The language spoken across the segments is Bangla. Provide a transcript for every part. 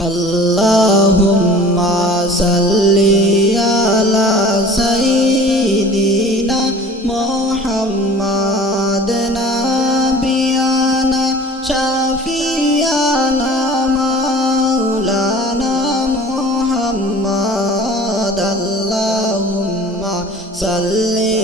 আল্লাহুম্মা সাল্লি আলা সাইয়্যিদিনা মুহাম্মাদ নাবিয়ানা শাফিয়ানা মাওলানা মুহাম্মাদ আল্লাহুম্মা সাল্লি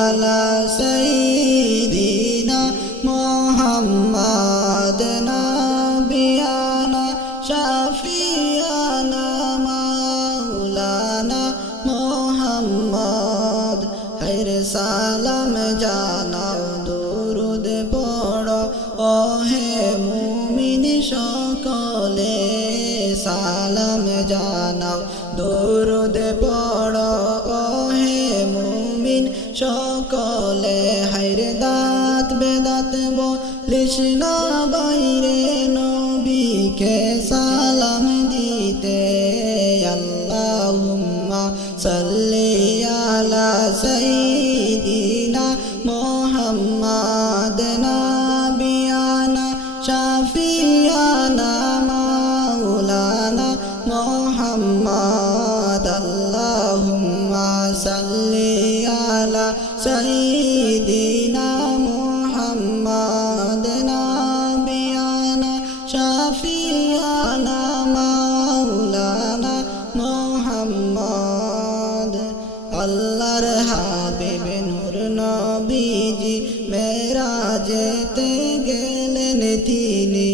আলা সাইয়্যিদিনা মুহাম্মাদ নাবিয়ানা শাফিয়ানা মাওলানা মুহাম্মদ হায়রে সালাম জানাও দুরুদ পড়ো ও হে মুমিন সকলে সালাম জানাও দুরুদ পড়ো ও হে মুমিন সকলে হায়রে দাঁত বেদাত বলিস না বাইরে নবীকে সালাম দিতে আল্লাহুম্মা সাল্লি আলা সাইয়্যিদিনা মুহাম্মাদ নাবিয়ানা শাফিয়ানা মাওলানা মুহাম্মাদ আল্লাহুম্মা সাল্লি আলা সাইয়্যিদিনা মুহাম্মাদ নাবিয়ানা শাফিয়ানা মাওলানা মুহাম্মাদ আল্লাহর হাবিব নূর নবীজি মেরাজেতে গেলেন তিনি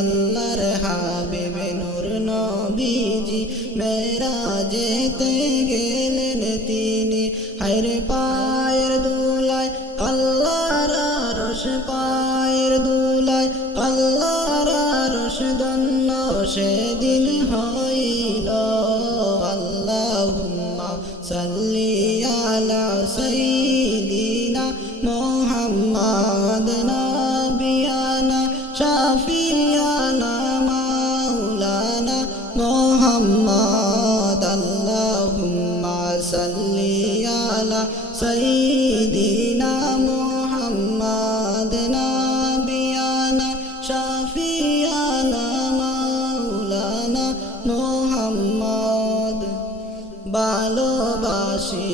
আল্লাহর হাবিব নূর নবীজি মেরাজেতে গেলেন তিনি হায়রে পায়ের দুলায় আল্লাহর আরশ পায়ের দুলায় আল্লাহর আরশ ধন্য সেদিন হইল আল্লাহুম্মা সাল্লি আলা সাইয়্যিদিনা মুহাম্মাদ নাবিয়ানা শাফিয়ানা মাওলানা মুহাম্মাদ আল্লাহুম্মা সাল্লি আলা সাইয়্যিদিনা মুহাম্মাদ নাবিয়ানা শাফিয়ানা মাওলানা মুহাম্মাদ ভালোবাসি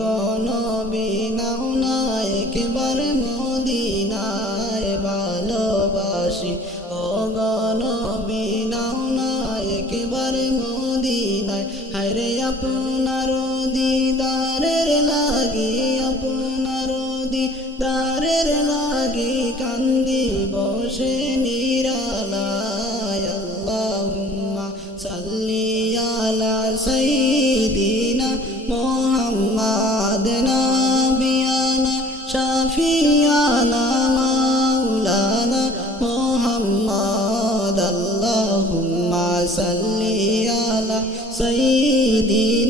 গো নবী নাও না একবার মদিনায় ভালোবাসি ও গো নবী নাও না একবার মদিনায় হায়রে আপনার দিদারের লাগি আপনার দিদারের লাগি কান্দি বসে নিরালায় আল্লাহুম্মা সাল্লি আলা সাইয়্যিদিনা মুহাম্মাদ নাবিয়ানা শাফিয়ানা মাওলানা মুহাম্মাদ আল্লাহুম্মা সাল্লি আলা সাইয়্যিদিনা